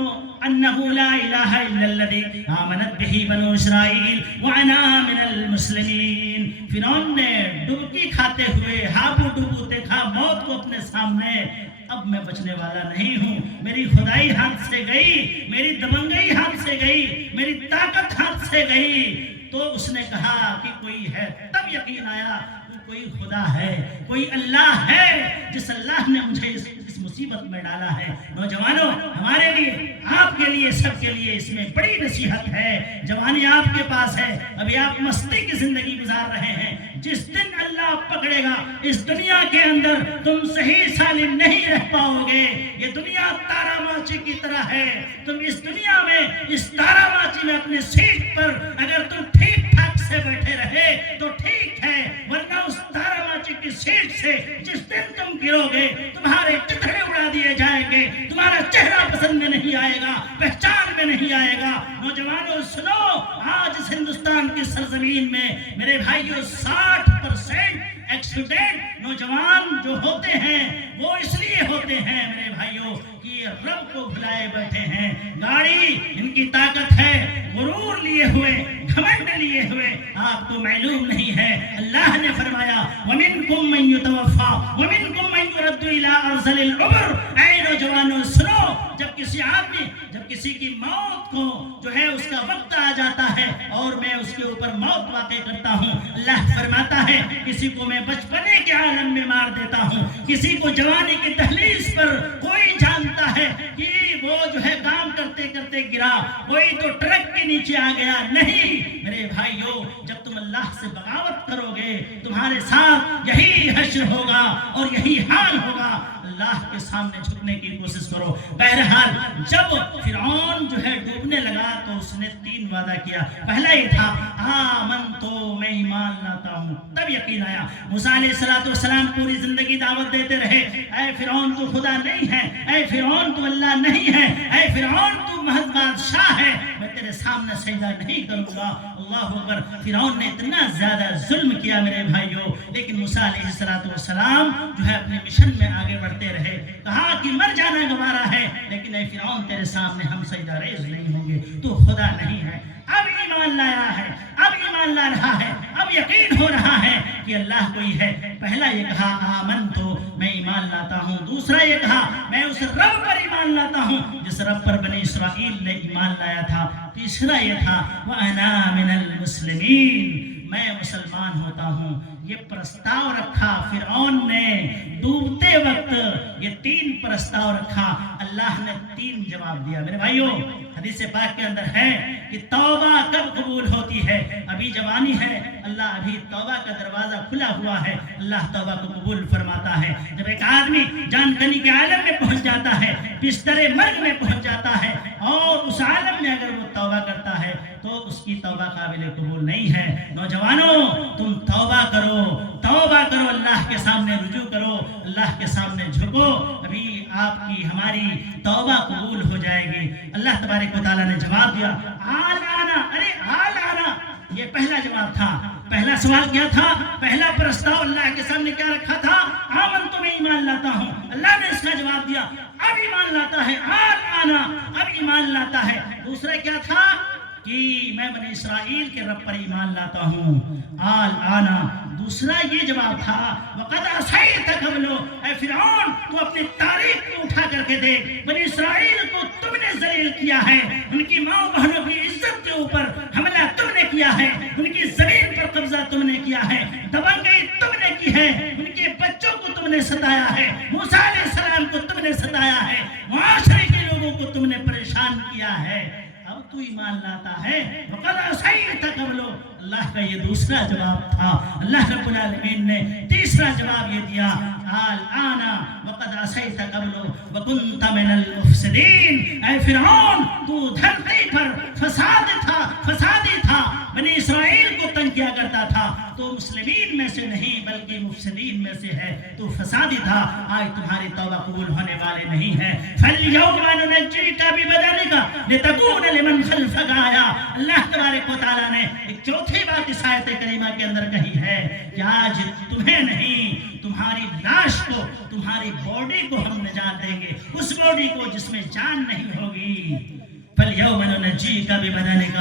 انہ لا الہ الا الذی آمنت بہ بنو اسرائیل وانا من المسلمین۔ فرعون نے ڈبکی کھاتے ہوئے ہابو ڈوبو دیکھا موت کو اپنے سامنے، اب میں بچنے والا نہیں ہوں، میری خدائی ہاتھ سے گئی، میری دبنگئی ہاتھ سے گئی، میری طاقت ہاتھ سے گئی، تو اس نے کہا کہ کوئی ہے، تب یقین آیا کہ کوئی خدا ہے، کوئی اللہ ہے، جس اللہ نے مجھے اس مصیبت میں ڈالا ہے۔ نوجوانوں، ہمارے لیے، آپ کے لیے، سب کے لیے اس میں بڑی نصیحت ہے۔ جوانی آپ کے پاس ہے، ابھی آپ مستی کی زندگی گزار رہے ہیں، جس دن اللہ پکڑے گا اس دنیا کے اندر تم صحیح سالم نہیں رہ پاؤ گے۔ یہ دنیا تارا ماچی کی طرح ہے، تم اس دنیا میں، اس تارا ماچی میں اپنے سیٹ پر اگر تم ٹھیک ٹھاک سے بیٹھے رہے تو ٹھیک ہے، ورنہ اس تارا ماچی کی سیٹ سے جس دن تم گرو گے تمہارے چتھڑے اڑا دیے جائیں گے، تمہارا چہرہ پسند میں نہیں آئے گا، پہچان میں نہیں آئے گا۔ نوجوانوں سنو، آج اس ہندوستان کی سرزمین میں میرے بھائیوں 60% ایکسیڈنٹ نوجوان جو ہوتے ہیں وہ اس لیے ہوتے ہیں میرے بھائیوں کہ یہ رب کو بھلائے بیٹھے ہیں۔ گاڑی ان کی طاقت ہے، غرور لیے ہوئے، گھمنڈ لیے ہوئے، آپ کو معلوم نہیں ہے اللہ نے فرمایا وَمِنْكُمْ مَنْ يُتَوَفَّى وَمِنْكُمْ مَنْ يُرَدُّ إِلَىٰ أَرْذَلِ الْعُمُرِ۔ اے نوجوانوں سنو، جب کسی آدمی، جب کسی کی موت کو جو ہے اس کا وقت آ جاتا ہے اور میں اس کے اوپر موت واقع کرتا ہوں، اللہ فرماتا ہے کسی کو میں بچپنے کے عالم میں مار دیتا ہوں، کسی کو جوانی کی دہلیز پر کوئی جانتا ہے کہ وہ جو ہے کام کرتے کرتے گرا، کوئی تو ٹرک کے نیچے آ گیا۔ نہیں میرے بھائیوں، جب تم اللہ سے بغاوت کرو گے تمہارے ساتھ یہی حشر ہوگا اور یہی حال ہوگا۔ اللہ کے سامنے جھکنے کی کوشش کرو۔ بہرحال جب فرعون جو ہے ڈوبنے لگا تو اس نے 3 وعدہ کیا۔ پہلا یہ تھا آمنتو، میں ایمان لاتا ہوں، تب یقین آیا۔ موسیٰ علیہ السلام پوری زندگی دعوت دیتے رہے، اے فرعون تو خدا نہیں ہے، اے فرعون تو اللہ نہیں ہے، اے فرعون تو محض بادشاہ ہے، میں تیرے سامنے سجدہ نہیں کروں گا۔ اللہ اکبر۔ فرعون نے اتنا زیادہ ظلم کیا میرے بھائیوں، لیکن موسیٰ علیہ السلام جو ہے اپنے مشن میں آگے بڑھتے رہے۔ کہا کہ مر جانا گوارا ہے، لیکن اے فرعون تیرے سامنے ہم سجدہ ریز نہیں ہوں گے، تو خدا نہیں ہے۔ اب ایمان لایا ہے، اب ایمان لا رہا ہے، اب یقین ہو رہا ہے کہ اللہ کوئی ہے۔ پہلا یہ کہا آمن تو، میں ایمان لاتا ہوں۔ دوسرا یہ کہا میں اس رب پر ایمان لاتا ہوں جس رب پر بنی اسرائیل نے ایمان لایا تھا۔ تیسرا یہ تھا وَأَنَا مِنَ الْمُسْلِمِينَ، میں مسلمان ہوتا ہوں۔ یہ پرستاؤ رکھا فرعون نے ڈوبتے وقت، یہ 3 پرستاؤ رکھا۔ اللہ نے 3 جواب دیا۔ میرے بھائیوں، حدیث پاک کے اندر ہے کہ توبہ کب قبول ہوتی ہے؟ ابھی جوانی ہے، اللہ ابھی توبہ کا دروازہ کھلا ہوا ہے، اللہ توبہ کو قبول فرماتا ہے۔ جب ایک آدمی جان کنی کے عالم میں پہنچ جاتا ہے، بستر مرگ میں پہنچ جاتا ہے، اور اس عالم میں اگر وہ توبہ کرتا ہے تو اس کی توبہ قابل قبول نہیں ہے۔ نوجوانوں، تم توبہ کرو، توبہ کرو، اللہ کے سامنے رجوع کرو، اللہ کے سامنے جھکو، ابھی آپ کی ہماری توبہ قبول ہو جائے گی۔ اللہ تبارک و تعالیٰ نے جواب دیا آل آنا، ارے آل آنا، یہ پہلا جواب تھا۔ پہلا سوال کیا تھا؟ پہلا پرستاؤ اللہ کے سامنے کیا رکھا تھا؟ آمن تو میں ایمان لاتا ہوں۔ اللہ نے اس کا جواب دیا اب ایمان لاتا ہے، آل آنا، اب ایمان لاتا ہے۔ دوسرا کیا تھا کہ میں بنی اسرائیل کے رب پر ایمان لاتا ہوں، آل آنا۔ دوسرا یہ جواب تھا وَقَدْ عَصَيْتَ قَبْلُ، اے فرعون تو اپنی تاریخ کو اٹھا کر کے دیکھ، بنی اسرائیل کو تم نے ذلیل کیا ہے، ان کی ماں بہنوں کی عزت کے اوپر حملہ تم نے کیا ہے، ان کی زمین پر قبضہ تم نے کیا ہے، دبنگئی تم نے کی ہے، ان کے بچوں کو تم نے ستایا ہے، موسیٰ علیہ السلام کو تم نے ستایا ہے، معاشرے کے لوگوں کو تم نے پریشان کیا ہے، اب تو ایمان لاتا ہے۔ وَقَدْ عَصَيْتَ قَبْلُ، اللہ کا یہ دوسرا جواب تھا۔ اللہ رب العالمین نے تیسرا جواب یہ دیا الآن وَقَدْ عَصَيْتَ قَبْلُ وَكُنْتَ مِنَ الْمُفْسِدِينَ، اے فرعون تو دھرتی پر فسادی تھا، بنی اسرائیل کو تنگ کیا کرتا تھا، تو مسلمین میں سے نہیں بلکہ مفسدین میں سے ہے، تو فسادی تھا، آج تمہاری توبہ قبول ہونے والے نہیں ہے۔ فَالْيَوْمَ نُنَجِّيكَ بِبَدَنِكَ لِتَكُونَ لِمَنْ خَلْفَكَ آیَةً، اللہ تبارک و تعالیٰ نے ایک چوتھی بات اس آیت کریمہ کے اندر کہی ہے کہ آج تمہیں نہیں، تمہاری لاش کو، تمہاری باڈی کو ہم نجات دیں گے، اس باڈی کو جس میں جان نہیں ہوگی۔ فَالْيَوْمَ نُنَجِّيكَ بِبَدَنِكَ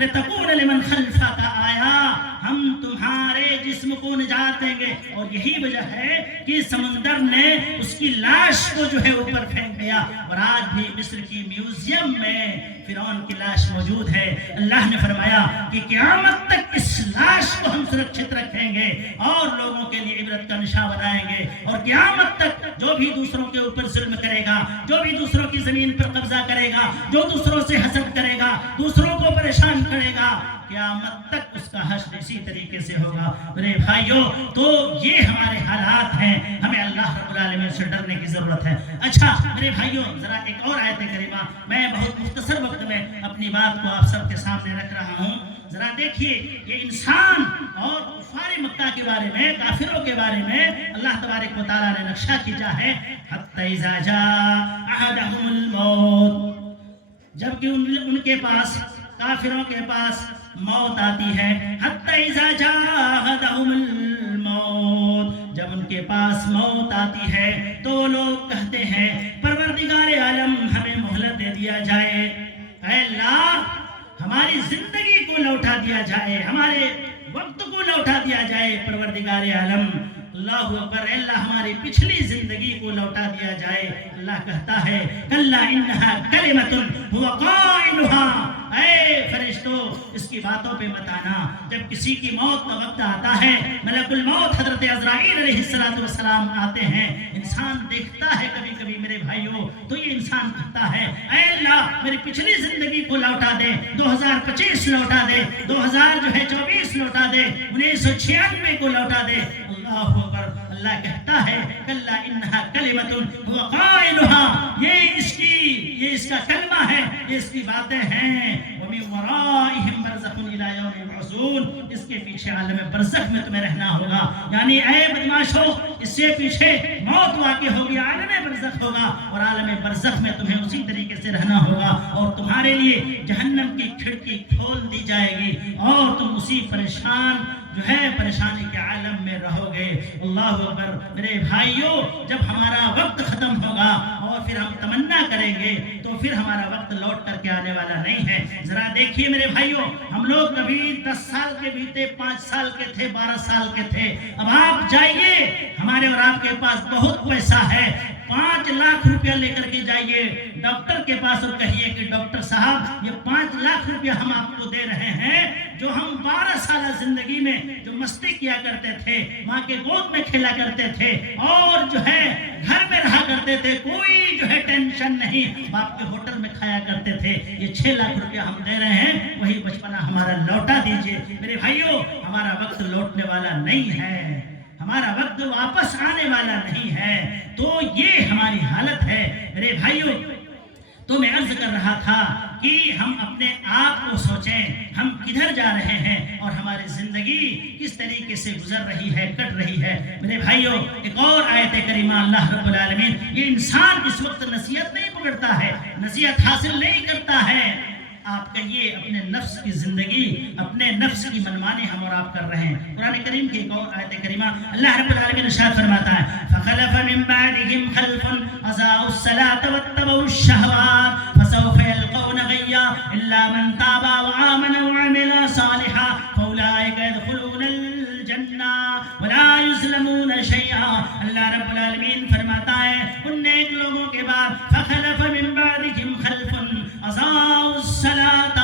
لِتَكُونَ لِمَنْ خَلْفَكَ آیَةً، ہم تمہارے جسم کو نجات دیں گے. اور یہی وجہ ہے کہ سمندر نے اس کی لاش کو جو ہے اوپر پھینک دیا. اور آج بھی مصر کی میوزیم میں فرعون کی لاش موجود ہے. اللہ نے فرمایا کہ قیامت تک اس لاش کو ہم سرکشت رکھیں گے اور لوگوں کے لیے عبرت کا نشان بنائیں گے. اور قیامت تک جو بھی دوسروں کے اوپر ظلم کرے گا، جو بھی دوسروں کی زمین پر قبضہ کرے گا، جو دوسروں سے حسد کرے گا، دوسروں کو پریشان کرے گا، قیامت تک اس کا حشر اسی طریقے سے ہوگا. میرے بھائیوں، تو یہ ہمارے حالات ہیں، ہمیں اللہ رب العالمین سے ڈرنے کی ضرورت ہے. اچھا میرے بھائیوں، ذرا ایک اور آیت کریمہ میں بہت مختصر وقت میں اپنی بات کو آپ سب کے سامنے رکھ رہا ہوں. ذرا دیکھیے، یہ انسان اور کفار مکہ کے بارے میں، کافروں کے بارے میں اللہ تبارک و تعالیٰ نے نقشہ کھینچا ہے. حتی اذا جاء احدهم الموت، جبکہ ان کے پاس، کافروں کے پاس موت آتی ہے. حتی اذا جاء احدهم الموت، جب ان کے پاس موت آتی ہے تو وہ لوگ کہتے ہیں پروردگار عالم ہمیں مہلت دے دیا جائے، اے اللہ ہماری زندگی کو لوٹا دیا جائے، ہمارے وقت کو لوٹا دیا جائے. پروردگار عالم، اللہ اکبر، اے اللہ ہماری پچھلی زندگی کو لوٹا دیا جائے. اللہ کہتا ہے کلا انہا کلمۃ هو قائلها، اے فرشتوں اس کی باتوں پہ مت آنا. جب کسی کی موت کا وقت آتا ہے، ملک الموت حضرت عزرائیل علیہ السلام آتے ہیں، انسان دیکھتا ہے کبھی کبھی میرے بھائیوں، تو یہ انسان کہتا ہے اے اللہ میری پچھلی زندگی کو لوٹا دے، 2025 لوٹا دے، 2024 لوٹا دے، 1996 کو لوٹا دے. اللہ اکبر. اللہ کہتا ہے کلا انہا کلمۃ هو قائلها، یہ اس کا کلمہ ہے، یہ اس کی باتیں ہیں. ومن ورائہم برزخ الی یوم یبعثون، اس کے پیچھے عالم برزخ میں تمہیں رہنا ہوگا. یعنی اے بدماشو، اس سے پیچھے موت واقع ہوگی، عالم برزخ ہوگا، اور عالم برزخ میں تمہیں اسی طریقے سے رہنا ہوگا. اور تمہارے لیے جہنم کی کھڑکی کھول دی جائے گی اور تم اسی پریشانی کے عالم میں رہو گے. اللہ اکبر. میرے بھائیوں، جب ہمارا وقت ختم ہوگا اور پھر ہم تمنا کریں گے تو پھر ہمارا وقت لوٹ کر کے آنے والا نہیں ہے. ذرا دیکھیے میرے بھائیوں، ہم لوگ کبھی 10 سال کے بیتے، 5 سال کے تھے، 12 سال کے تھے. اب آپ جائیے، ہمارے اور آپ کے پاس بہت پیسہ ہے، 5 لاکھ روپیہ لے کر کے جائیے ڈاکٹر کے پاس اور کہیے کہ ڈاکٹر صاحب یہ 5 لاکھ روپیہ ہم آپ کو دے رہے ہیں. جو ہم 12 سالہ زندگی میں جو مستی کیا کرتے تھے، ماں کے گود میں کھیلا کرتے تھے اور جو ہے گھر میں رہا کرتے تھے، کوئی جو ہے ٹینشن نہیں، باپ کے ہوٹل میں کھایا کرتے تھے، یہ 6 لاکھ روپیہ ہم دے رہے ہیں، وہی بچپنا ہمارا لوٹا دیجئے. میرے بھائیوں، ہمارا وقت لوٹنے والا نہیں ہے، ہمارا وقت واپس آنے والا نہیں ہے. تو یہ ہماری حالت ہے میرے بھائیوں. تو میں عرض کر رہا تھا کہ ہم اپنے آپ کو سوچیں، ہم کدھر جا رہے ہیں اور ہماری زندگی کس طریقے سے گزر رہی ہے، کٹ رہی ہے. میرے بھائیوں، ایک اور آیت کریمہ اللہ رب العالمین، یہ انسان اس وقت نصیحت نہیں پکڑتا ہے، نصیحت حاصل نہیں کرتا ہے. آپ کہیے اپنے نفس کی زندگی، اپنے نفس کی منمانی ہم اور آپ کر رہے ہیں. قرآن کریم کی ایک اور آیت کریمہ اللہ رب العالمین ارشاد فرماتا ہے فَخَلَفَ مِن بَعْدِهِمْ خَلْفٌ أَضَاعُوا الصَّلَاةَ وَاتَّبَعُوا الشَّهَوَاتِ فَسَوْفَ يَلْقَوْنَ غَيًّا إِلَّا مَن تَابَ وَآمَنَ وَعَمِلَ صَالِحًا فَأُولَٰئِكَ يَدْخُلُونَ الْجَنَّةَ وَلَا يُظْلَمُونَ شَيْئًا. اللہ رب العالمین فرماتا ہے ان نیک لوگوں کے بعد فَخَلَفَ مِن بَعْدِهِمْ خَلْفٌ أَضَاعُوا الصَّلَاةَ،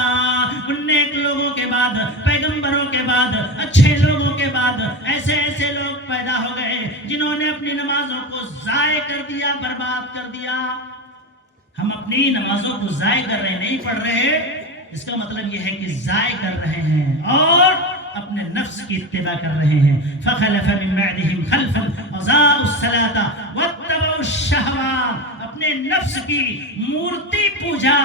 ان نیک لوگوں کے بعد، پیغمبروں کے بعد، اچھے لوگوں کے بعد ایسے لوگ پیدا ہو گئے جنہوں نے اپنی نمازوں کو ضائع کر دیا، برباد کر دیا. ہم اپنی نمازوں کو ضائع کر رہے، نہیں پڑھ رہے، اس کا مطلب یہ ہے کہ ضائع کر رہے ہیں اور اپنے نفس کی اتباع کر رہے ہیں. فَخَلَفَ مِن بَعْدِهِمْ خَلْفٌ أَضَاعُوا الصَّلَاةَ وَاتَّبَعُوا الشَّهَوَاتِ. اپنے نفس کی مورتی پوجا،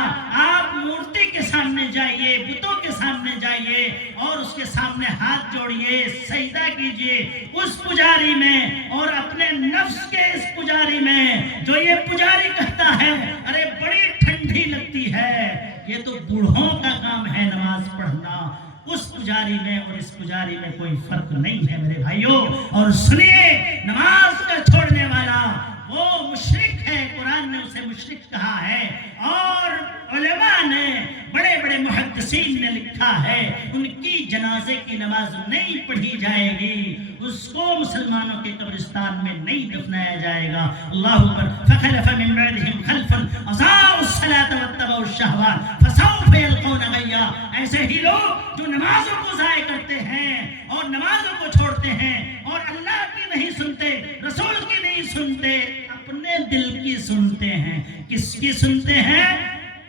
آپ مورتی کے سامنے جائیے، بتوں کے سامنے جائیے اور اس کے سامنے ہاتھ جوڑیے، سجدہ کیجئے اس پجاری میں اور اپنے نفس کے اس پجاری میں جو یہ پجاری کہتا ہے ارے بڑی ٹھنڈی لگتی ہے، یہ تو بوڑھوں کا کام ہے نماز پڑھنا، اس پجاری میں اور اس پجاری میں کوئی فرق نہیں ہے میرے بھائیوں. اور سنیے، نماز کا چھوڑنے والا وہ مشرک ہے، قرآن نے اسے مشرک کہا ہے. اور علماء نے بڑے بڑے محدثین نے لکھا ہے ان کی جنازے کی نماز نہیں پڑھی جائے گی، اس کو مسلمانوں کے قبرستان میں نہیں دفنایا جائے گا۔ اللہ اکبر۔ فخلف من بعدهم خلف اضاعوا الصلاة واتبعوا الشهوات فسوف يلقون غیا۔ ایسے ہی لوگ جو نمازوں کو ضائع کرتے ہیں اور نمازوں کو چھوڑتے ہیں اور اللہ کی نہیں سنتے، رسول کی نہیں سنتے، اپنے دل کی سنتے ہیں۔ کس کی سنتے ہیں؟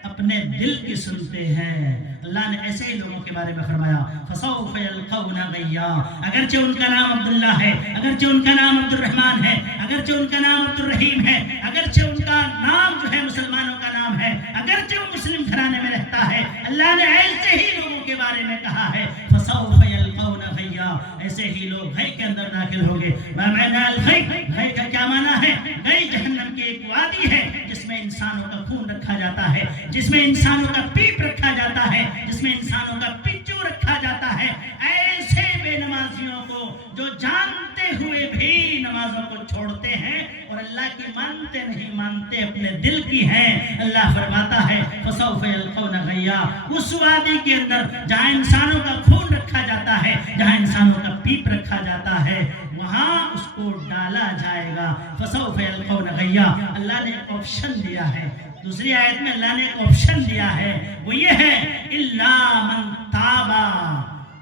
اپنے دل کی سنتے ہیں۔ اللہ نے ایسے ہی لوگوں کے بارے میں فرمایا فَسَوْفَ يَلْقَوْنَ غَيًّا۔ اگرچہ ان کا نام عبداللہ ہے، اگرچہ ان کا نام عبد الرحمن ہے، اگرچہ ان کا نام عبد الرحیم ہے، اگرچہ ان کا نام جو ہے مسلمانوں کا نام ہے، اگرچہ وہ مسلم گھرانے میں رہتا ہے، اللہ نے ایسے ہی لوگوں کے بارے میں کہا ہے فَسَوْفَ يَلْقَوْنَ غَيًّا۔ ایسے ہی لوگ غی کے اندر داخل ہوں گے۔ مَا مَعْنَا الْغَی؟ غی کا کیا معنی ہے؟ غی جہنم کی ایک وادی ہے جس میں انسانوں کا خون رکھا جاتا ہے، جس میں انسانوں کا پیپ رکھا جاتا ہے، جس میں انسانوں کا پچو رکھا جاتا ہے۔ ایسے بے نمازیوں کو جو جانتے ہوئے بھی نمازوں کو چھوڑتے ہیں اور اللہ کی مانتے نہیں، مانتے اپنے دل کی ہیں، اللہ فرماتا ہے فَسَوْفَ يَلْقَوْنَ غَيًّا۔ اس وادی کے اندر جہاں انسانوں کا خون رکھا جاتا ہے، جہاں انسانوں کا پیپ رکھا جاتا ہے، وہاں اس کو ڈالا جائے گا۔ فَسَوْفَ يَلْقَوْنَ غَيًّا۔ اللہ نے ایک آپشن دیا ہے، دوسری آیت میں اللہ نے ایک آپشن دیا ہے، وہ یہ ہے اِلَّا مَن تَابَ،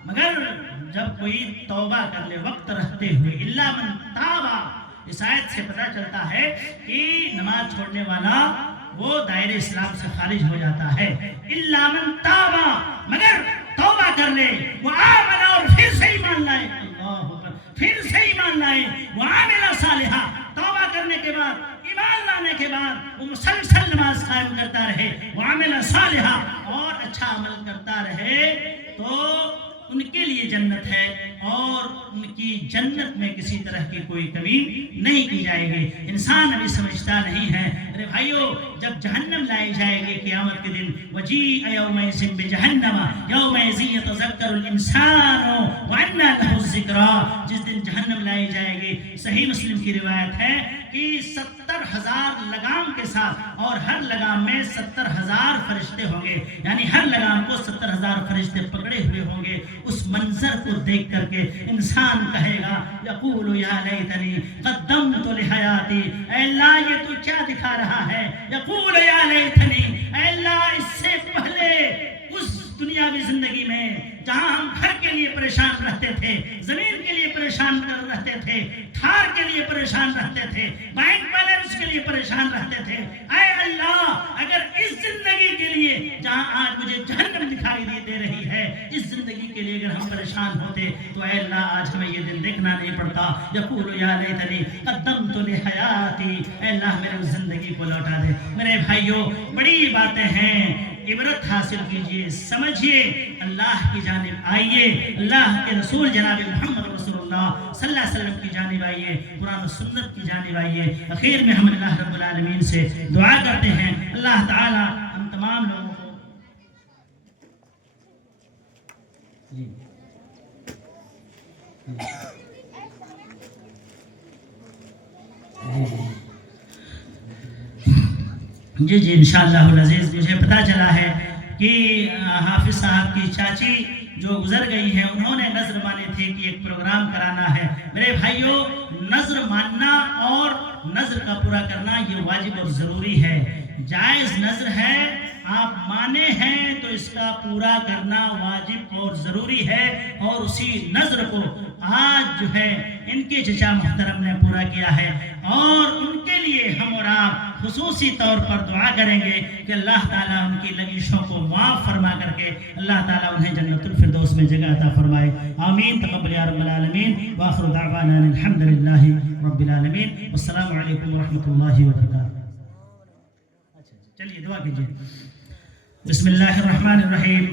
مگر جب کوئی توبہ کر لے وقت رہتے ہوئے۔ اِلَّا مَن تَابَ، اس آیت سے پتہ چلتا ہے کہ نماز چھوڑنے والا وہ دائرہ اسلام سے خارج ہو جاتا ہے۔ اِلَّا مَن تَابَ، مگر توبہ کر لے، وَآمَنَ، اور پھر سے ایمان لائے، پھر سے ایمان لائے، وَعَمِلَ صَالِحًا، توبہ کرنے کے بعد، ایمان لانے کے بعد وہ مسلسل نماز قائم کرتا رہے، وَعَمِلَ صَالِحًا، اور اچھا عمل کرتا رہے، تو ان کے لیے جنت ہے اور ان کی جنت میں کسی طرح کی کوئی کمی نہیں کی جائے گی۔ انسان ابھی سمجھتا نہیں ہے۔ ارے بھائیو، جب جہنم لائی جائے گی قیامت کے دن، وَجِیءَ یَوْمَئِذٍ بِجَہَنَّمَ یَوْمَئِذٍ یَتَذَکَّرُ الْإِنسَانُ وَأَنَّىٰ لَهُ الذِّکْرَىٰ۔ جس دن جہنم لائی جائے گی، صحیح مسلم کی روایت ہے کہ 70,000 لگام کے ساتھ، اور ہر لگام میں 70,000 فرشتے ہوں گے، یعنی ہر لگام کو 70,000 فرشتے پکڑے ہوئے ہوں گے۔ اس منظر کو دیکھ کر کے انسان کہے گا یقول یا لیتنی قدمت لحیاتی، اے اللہ یہ تو کیا دکھا رہا ہے؟ یقول یا لیتنی، اے اللہ اس سے پہلے اس دنیاوی زندگی میں جہاں ہم گھر کے لیے پریشان رہتے تھے، زمین کے لیے پریشان رہتے تھے، تھار کے لیے پریشان رہتے تھے، بینک بیلنس کے لیے پریشان رہتے تھے، اے اللہ اگر اس زندگی کے لیے جہاں آج مجھے جہنم دکھائی دے رہی ہے، اس زندگی کے لیے اگر ہم پریشان ہوتے تو اے اللہ آج ہمیں یہ دن دیکھنا نہیں پڑتا۔ یقول یا لیتنی قدمت لحیاتی، اے اللہ میرے اس زندگی کو لوٹا دے۔ میرے بھائیوں، بڑی باتیں ہیں، عبرت حاصل کیجئے، سمجھیے، اللہ کی جانب آئیے، اللہ کے رسول جناب محمد رسول اللہ صلی اللہ علیہ وسلم کی جانب آئیے، قرآن و سنت کی جانب آئیے۔ اخیر میں ہم اللہ رب العالمین سے دعا کرتے ہیں، اللہ تعالی ہم تمام لوگوں کو جی انشاءاللہ العزیز، مجھے پتہ چلا ہے کہ حافظ صاحب کی چاچی جو گزر گئی ہیں، انہوں نے نظر مانی تھی کہ ایک پروگرام کرانا ہے۔ میرے بھائیوں، نظر ماننا اور نظر کا پورا کرنا یہ واجب اور ضروری ہے۔ جائز نظر ہے، آپ مانے ہیں تو اس کا پورا کرنا واجب اور ضروری ہے، اور اسی نظر کو آج جو ہے ان کے چچا محترم نے پورا کیا ہے، اور ان کے لیے ہم اور آپ خصوصی طور پر دعا کریں گے کہ اللہ تعالیٰ ان کی لغزشوں کو معاف فرما کر کے اللہ تعالیٰ انہیں جنت الفردوس میں جگہ عطا فرمائے۔ آمین، تقبل یا رب العالمین، وآخر دعوانا الحمدللہ رب العالمین، والسلام علیکم ورحمۃ اللہ وبرکاتہ۔ چلیے دعا کیجیے۔ بسم اللہ الرحمن الرحیم۔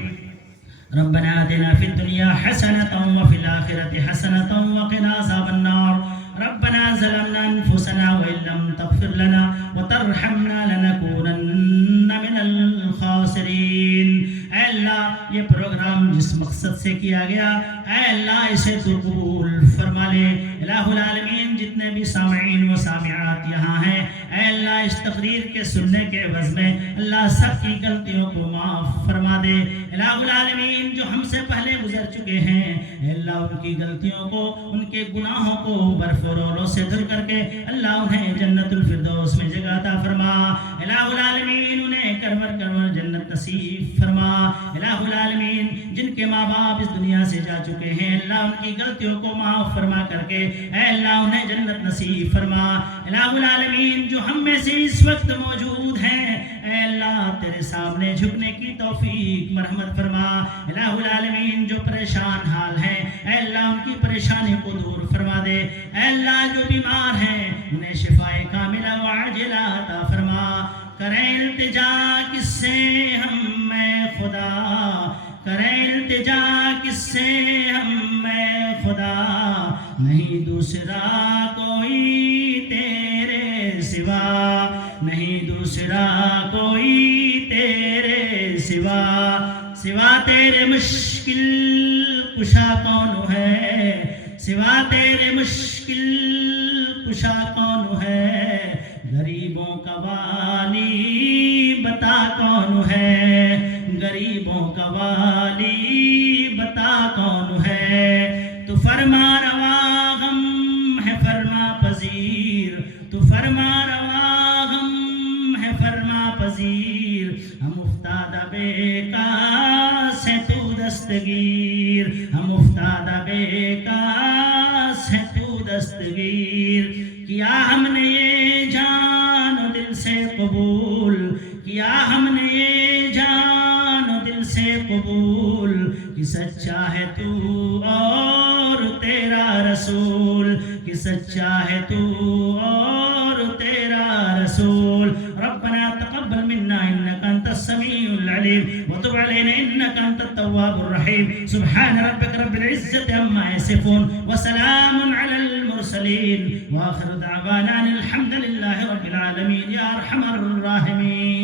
ربنا آتنا فی الدنیا حسنۃ وفی الآخرۃ حسنۃ وقنا عذاب النار۔ ربنا ظلمنا انفسنا وان لم تغفر لنا وترحمنا لنكونن من الخاسرین۔ اے اللہ یہ پروگرام جس مقصد سے کیا گیا، اے اللہ اسے تو قبول فرما لے۔ الہ العالمین جتنے بھی سامعین و سامعات یہاں ہیں اے اللہ اس تقریر کے سننے کے عوض میں اللہ سب کی غلطیوں کو معاف فرما دے۔ الہ العالمین جو ہم سے پہلے گزر چکے ہیں اے اللہ ان کی غلطیوں کو، ان کے گناہوں کو برف و رولوں سے دھل کر کے اللہ انہیں جنت الفردوس میں جگہ عطا فرما۔ الہ العالمین انہیں کرور کرور جنت نصیب فرما۔ الہ العالمین جن کے ماں باپ اس دنیا سے جا چکے ہیں اللہ ان کی غلطیوں کو معاف فرما کر کے اے اللہ انہیں جنت نصیب فرما۔ الہ العالمین جو ہم میں سے اس وقت موجود ہیں اے اللہ تیرے سامنے جھکنے کی توفیق مرحمت فرما۔ الہ العالمین جو پریشان حال ہیں اے اللہ ان کی پریشانی کو دور فرما دے۔ اے اللہ جو بیمار ہیں انہیں شفاء کاملہ و عاجلہ عطا فرما۔ کریں التجا کس سے ہم میں خدا، کریں التجا کس سے ہم میں خدا، نہیں دوسرا کوئی تیرے سوا، نہیں دوسرا کوئی تیرے سوا، سوا تیرے مشکل کشا کون ہے، سوا تیرے مشکل کشا کون ہے، غریبوں کا والی بتا کون ہے، غریبوں کا والی بتا کون ہے۔ تو فرما روا ہم ہے فرما پذیر، تو فرما روا ہم ہے فرما پذیر، ہم افتادہ بے کاس ہے تو دستگیر، ہم افتادہ بے کاس ہے تو دستگیر۔ کیا ہم نے یہ جان و دل سے قبول، کیا ہم نے یہ جان و دل سے قبول، کہ سچا ہے تو اور تیرا رسول، کہ سچا ہے تو اور تیرا رسول۔ ربنا تقبل منا انك انت السميع العليم وتب علينا انك انت التواب الرحيم۔ سبحان ربك رب العزة عما يصفون وسلام على المرسلين واخر دعوانا الحمد لله رب العالمين يا ارحم الراحمين۔